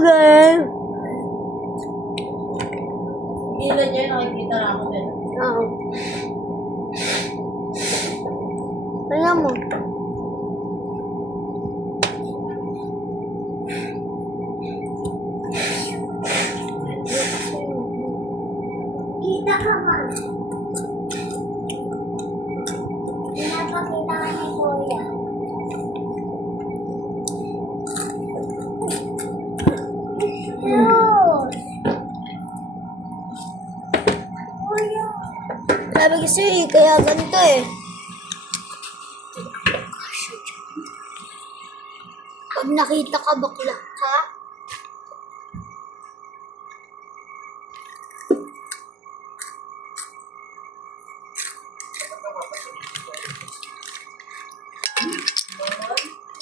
guys. Gila niya, nakikita na ako din. Oo. Alam mo. Kita ka ba? Pinapakita ka ni Kuya. Kuya. Sabi kasi kaya ganito eh. Pag nakita ka bakla ka,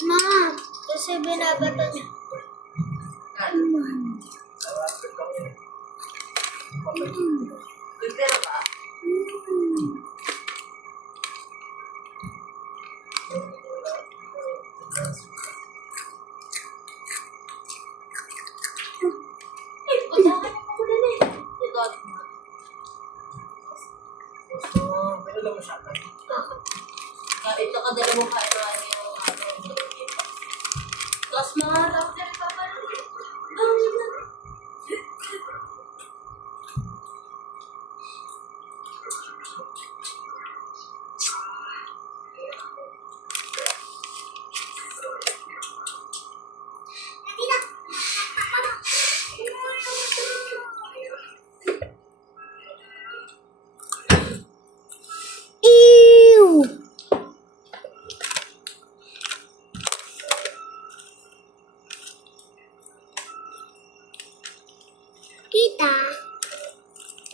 ma, kasi binabato niya. May pera ba? Usahan ako din eh. Ito. Pinala mo siya. Ito ka dalawang kailangan yung tapos mga doctor pa pa rin. Ew! Kita.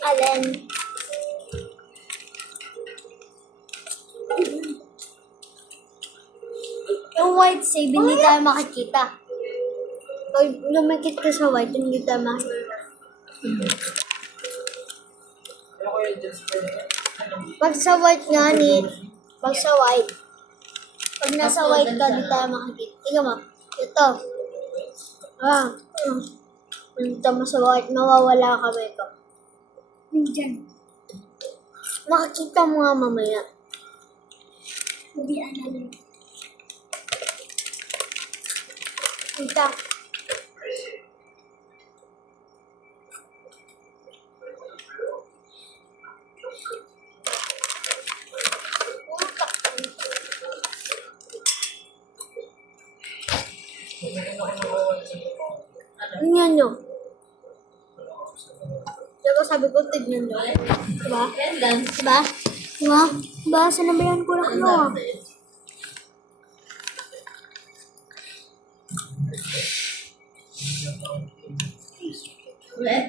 Alin? Yung white save, hindi tayo makikita. Pag lumikit ka sa white, hindi tayo makikita. Ano ko yung just for niya? Pag sa white nga ni, pag sa white, pag nasa white ka, hindi tayo makikita. Tingnan mo, ito. Punta mo sa white, mawawala ka ba ito? Nandyan. Makikita mo nga mamaya. Hindi alam. Kita. Tingnan nyo. Diba sabi ko, tignan nyo. Diba? Yan lang. Diba? Diba? Diba? Sanabayan ko lang ano ah. Ulit?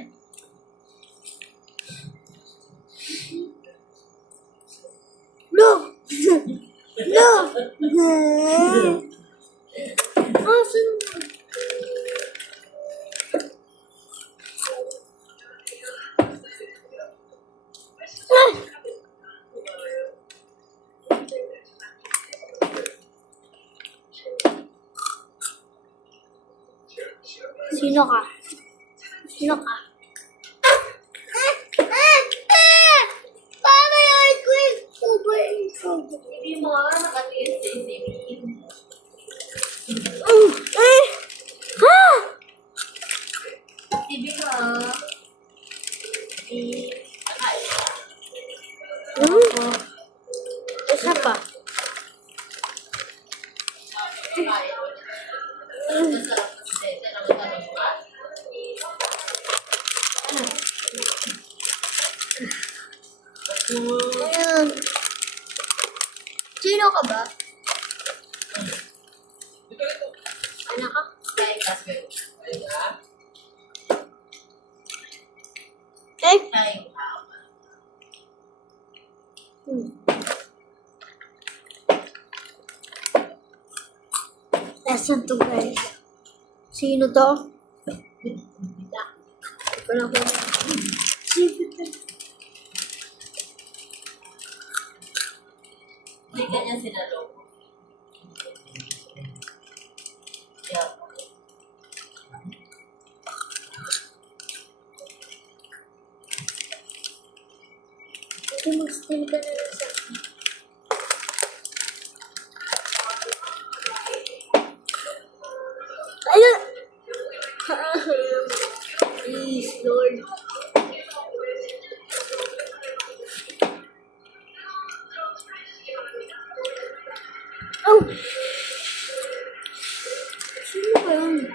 Look! Look! Asan? Ah! Sino ka? Sino ka? Paano yung earthquake? Hindi mo nga nakatingin sa isipin. Ah! TV ka. Akain ka. Isa pa. Akain. Masarap kasi. Tanong-tanong ka. Ayun. Sino ka ba? Anak ka? Kain ka. Ayun na. Eh? Kain ka. Nasaan to guys? Sino to? Wala ko. Sino to? Hindi ka niya sinalong. Yeah. Mag-steam ka na lang sa akin. Ayun! Please, Lord. Oh! Sino ba yun?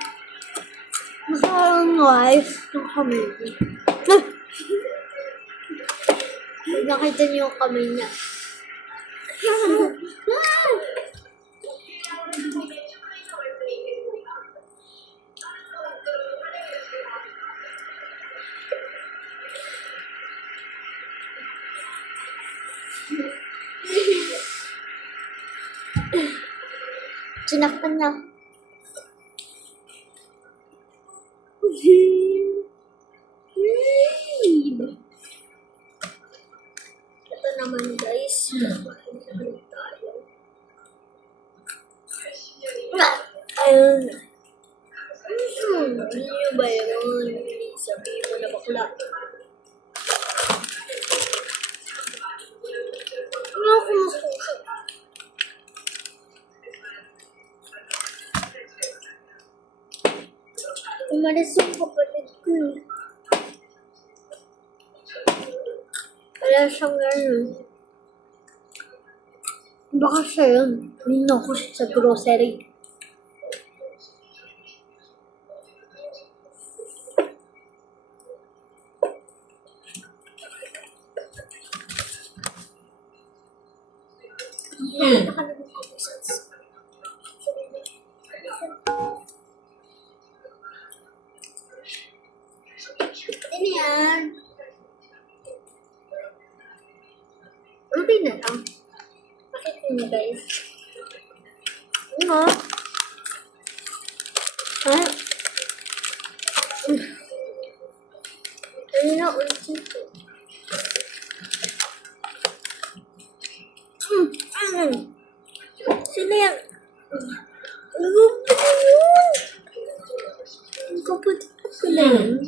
Masarang wife ng kamay niya. Nakita niyo yung kamay niya. Sinaktan na. Ito naman guys. Kumain tayo. Ayun. Hindi nyo ba yun? Sabihin mo na bakla. Ano ako masusunod? Umalis yung kapatid ko eh. Wala siyang gano'n. Baka siya yun. Nino ko siya sa grocery. Ano yan? Ruby na lang. Pakita niyo guys. Ano? Ha? Ano na ulit ito? Sino yan? Ano ba yun? Ang kapatid ko pala yun.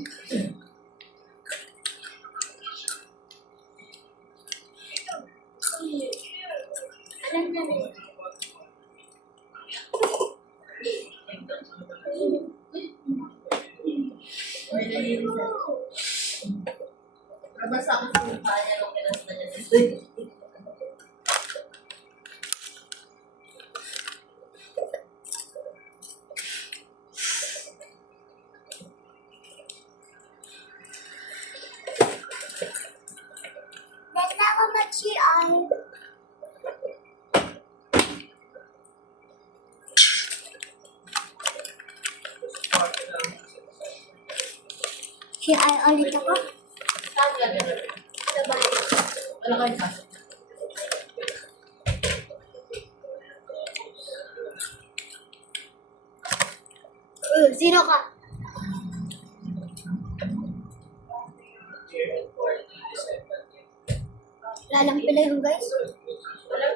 Alam na rin. Nabasa ako sa mukha niya nung pinasta niya sa Ba't na ako mag-CR? CR ulit ako? Saan ka din? Sa bahay. Wala kayong pasok. Sino ka? Lalang pala yun guys. Wala.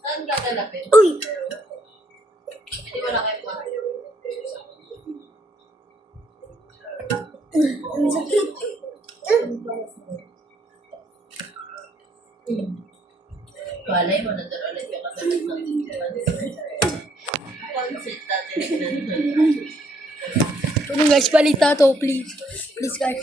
Saan ka galapin? Uy! Hindi wala kayong pasok. Ang sakit. Walay mo na doon ulit yung katulad ng concept natin. Ano guys, balita to please. Please guys.